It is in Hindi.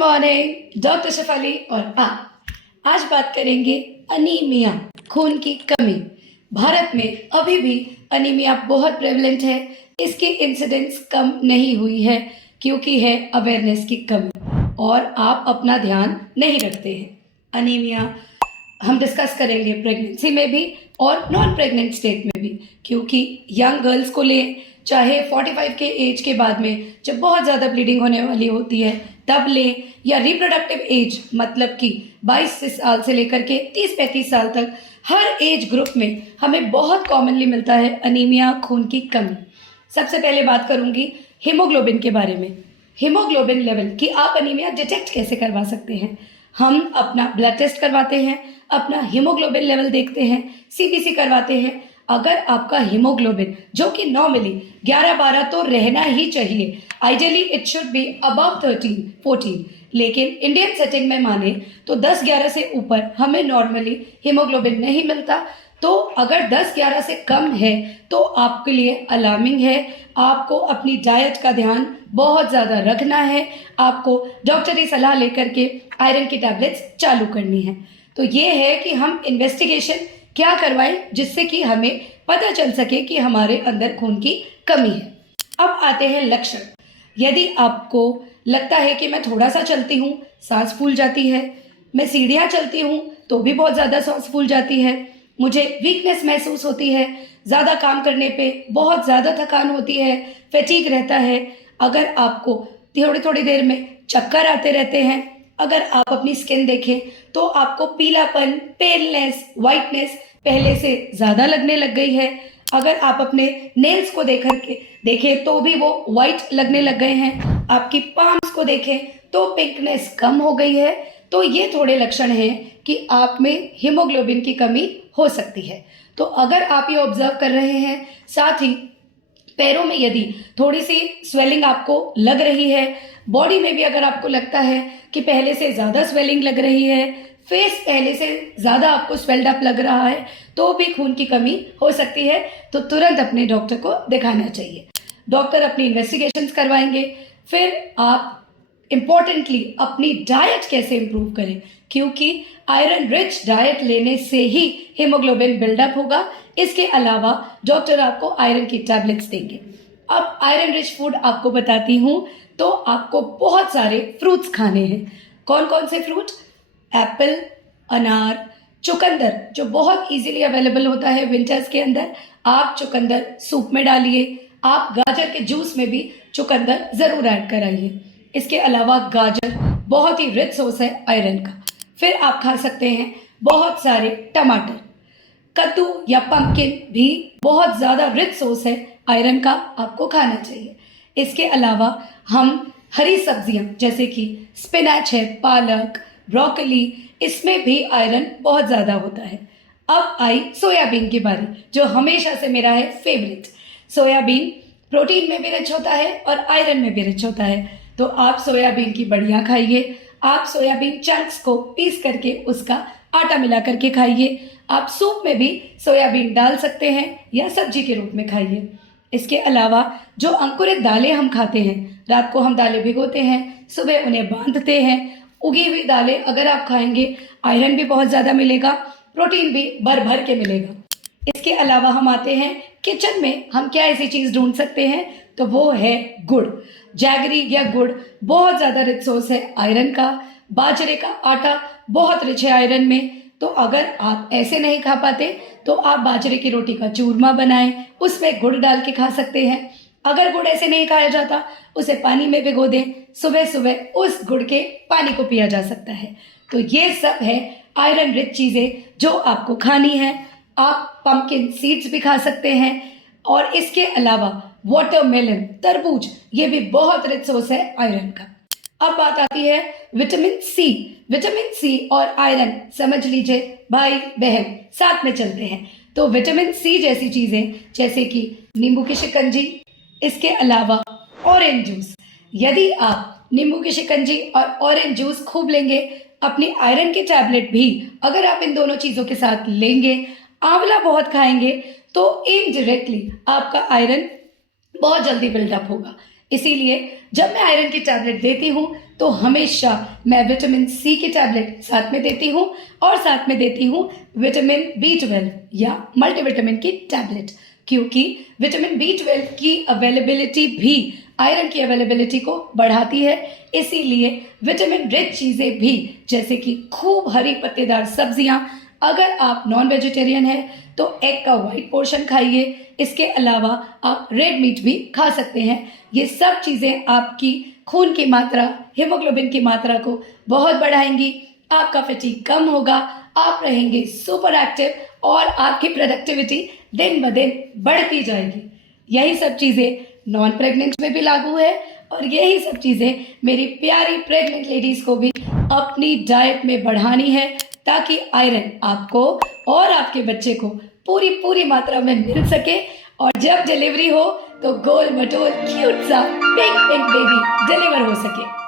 मॉर्निंग, डॉक्टर शेफाली और आप आज बात करेंगे अनीमिया, खून की कमी। भारत में अभी भी अनीमिया बहुत प्रेवलेंट है। इसकी इंसिडेंस कम नहीं हुई है क्योंकि है अवेयरनेस की कमी और आप अपना ध्यान नहीं रखते हैं। अनीमिया हम डिस्कस करेंगे प्रेगनेंसी में भी और नॉन प्रेग्नेंट स्टेट में भी, क्योंकि यंग गर्ल्स को ले चाहे 45 के एज के बाद में जब बहुत ज़्यादा ब्लीडिंग होने वाली होती है तब ले, या रिप्रोडक्टिव एज मतलब कि 22 साल से लेकर के 30-35 साल तक हर एज ग्रुप में हमें बहुत कॉमनली मिलता है अनीमिया, खून की कमी। सबसे पहले बात करूंगी हीमोग्लोबिन के बारे में। हीमोग्लोबिन लेवल कि आप अनीमिया डिटेक्ट कैसे करवा सकते हैं। हम अपना ब्लड टेस्ट करवाते हैं, अपना हीमोग्लोबिन लेवल देखते हैं, सीबीसी करवाते हैं। अगर आपका हीमोग्लोबिन जो कि नॉर्मली 11-12 तो रहना ही चाहिए, ideally it should be above 13-14, लेकिन इंडियन सेटिंग में माने तो 10-11 से ऊपर हमें नॉर्मली हीमोग्लोबिन नहीं मिलता। तो अगर 10-11 से कम है तो आपके लिए अलार्मिंग है। आपको अपनी डाइट का ध्यान बहुत ज़्यादा रखना है। आपको डॉक्टरी सलाह लेकर के आयरन की टैबलेट्स चालू करनी है। तो ये है कि हम इन्वेस्टिगेशन क्या करवाएं जिससे कि हमें पता चल सके कि हमारे अंदर खून की कमी है। अब आते हैं लक्षण। यदि आपको लगता है कि मैं थोड़ा सा चलती हूँ सांस फूल जाती है, मैं सीढ़ियाँ चलती हूँ तो भी बहुत ज़्यादा सांस फूल जाती है, मुझे वीकनेस महसूस होती है, ज़्यादा काम करने पे बहुत ज़्यादा थकान होती है, फैटीग रहता है, अगर आपको थोड़ी थोड़ी देर में चक्कर आते रहते हैं, अगर आप अपनी स्किन देखें तो आपको पीलापन, पेलनेस, वाइटनेस पहले से ज़्यादा लगने लग गई है, अगर आप अपने नेल्स को देखें तो भी वो वाइट लगने लग गए हैं, आपकी पाम्स को देखें तो पिंकनेस कम हो गई है, तो ये थोड़े लक्षण हैं कि आप में हीमोग्लोबिन की कमी हो सकती है। तो अगर आप ये ऑब्जर्व कर रहे हैं, साथ ही पैरों में यदि थोड़ी सी स्वेलिंग आपको लग रही है, बॉडी में भी अगर आपको लगता है कि पहले से ज़्यादा स्वेलिंग लग रही है, फेस पहले से ज़्यादा आपको स्वेल्ड अप लग रहा है, तो भी खून की कमी हो सकती है। तो तुरंत अपने डॉक्टर को दिखाना चाहिए। डॉक्टर अपनी इन्वेस्टिगेशंस करवाएंगे। फिर आप इम्पोर्टेंटली अपनी डाइट कैसे इम्प्रूव करें, क्योंकि आयरन रिच डाइट लेने से ही हीमोग्लोबिन बिल्डअप होगा। इसके अलावा डॉक्टर आपको आयरन की टैबलेट्स देंगे। अब आयरन रिच फूड आपको बताती हूँ। तो आपको बहुत सारे फ्रूट्स खाने हैं। कौन कौन से फ्रूट? एप्पल, अनार, चुकंदर जो बहुत इजीली अवेलेबल होता है विंटर्स के अंदर, आप चुकंदर सूप में डालिए। आप गाजर के जूस में भी चुकंदर ज़रूर ऐड कराइए। इसके अलावा गाजर बहुत ही रिच सोर्स है आयरन का। फिर आप खा सकते हैं बहुत सारे टमाटर। कद्दू या पंपकिन भी बहुत ज़्यादा रिच सोर्स है आयरन का, आपको खाना चाहिए। इसके अलावा हम हरी सब्जियां जैसे कि स्पिनच है, पालक, ब्रोकली, इसमें भी आयरन बहुत ज़्यादा होता है। अब आई सोयाबीन की बारी, जो हमेशा से मेरा है फेवरेट। सोयाबीन प्रोटीन में भी रिच होता है और आयरन में भी रिच होता है। तो आप सोयाबीन की बढ़िया खाइए। आप सोयाबीन चंक्स को पीस करके उसका आटा मिला करके खाइए। आप सूप में भी सोयाबीन डाल सकते हैं या सब्जी के रूप में खाइए। इसके अलावा जो अंकुरित दालें हम खाते हैं, रात को हम दालें भिगोते हैं, सुबह उन्हें बांधते हैं, उगी हुई दालें अगर आप खाएंगे आयरन भी बहुत ज़्यादा मिलेगा, प्रोटीन भी भर भर के मिलेगा। इसके अलावा हम आते हैं किचन में, हम क्या ऐसी चीज़ ढूंढ सकते हैं, तो वो है गुड़। जैगरी या गुड़ बहुत ज़्यादा रिच सोर्स है आयरन का। बाजरे का आटा बहुत रिच है आयरन में। तो अगर आप ऐसे नहीं खा पाते तो आप बाजरे की रोटी का चूरमा बनाएं, उसमें गुड़ डाल के खा सकते हैं। अगर गुड़ ऐसे नहीं खाया जाता, उसे पानी में भिगो दें, सुबह सुबह उस गुड़ के पानी को पिया जा सकता है। तो ये सब है आयरन रिच चीज़ें जो आपको खानी है। आप पंपकिन सीड्स भी खा सकते हैं। और इसके अलावा वाटरमेलन, तरबूज, ये भी बहुत रिच सोर्स है आयरन का। अब बात आती है विटामिन सी। विटामिन सी और आयरन समझ लीजिए भाई बहन साथ में चलते हैं। तो विटामिन सी जैसी चीज़ें जैसे कि नींबू की शिकंजी, इसके अलावा ऑरेंज जूस। यदि आप नींबू की शिकंजी और ऑरेंज जूस खूब लेंगे, अपनी आयरन की टैबलेट भी अगर आप इन दोनों चीज़ों के साथ लेंगे, आंवला बहुत खाएंगे, तो इनडायरेक्टली आपका आयरन बहुत जल्दी बिल्डअप होगा। इसीलिए जब मैं आयरन की टैबलेट देती हूँ तो हमेशा मैं विटामिन सी की टैबलेट साथ में देती हूँ और साथ में देती हूँ विटामिन B12 या मल्टीविटामिन की टैबलेट, क्योंकि विटामिन B12 की अवेलेबिलिटी भी आयरन की अवेलेबिलिटी को बढ़ाती है। इसीलिए विटामिन रिच चीज़ें भी, जैसे कि खूब हरी पत्तेदार सब्जियां, अगर आप नॉन वेजिटेरियन हैं तो एग का वाइट पोर्शन खाइए। इसके अलावा आप रेड मीट भी खा सकते हैं। ये सब चीज़ें आपकी खून की मात्रा, हीमोग्लोबिन की मात्रा को बहुत बढ़ाएंगी। आपका फटीग कम होगा, आप रहेंगे सुपर एक्टिव और आपकी प्रोडक्टिविटी दिन ब दिन बढ़ती जाएगी। यही सब चीज़ें नॉन प्रेग्नेंट में भी लागू है और यही सब चीज़ें मेरी प्यारी प्रेग्नेंट लेडीज़ को भी अपनी डाइट में बढ़ानी है, ताकि आयरन आपको और आपके बच्चे को पूरी मात्रा में मिल सके और जब डिलीवरी हो तो गोल मटोल क्यूट सा पिंक पिंक बेबी डिलीवर हो सके।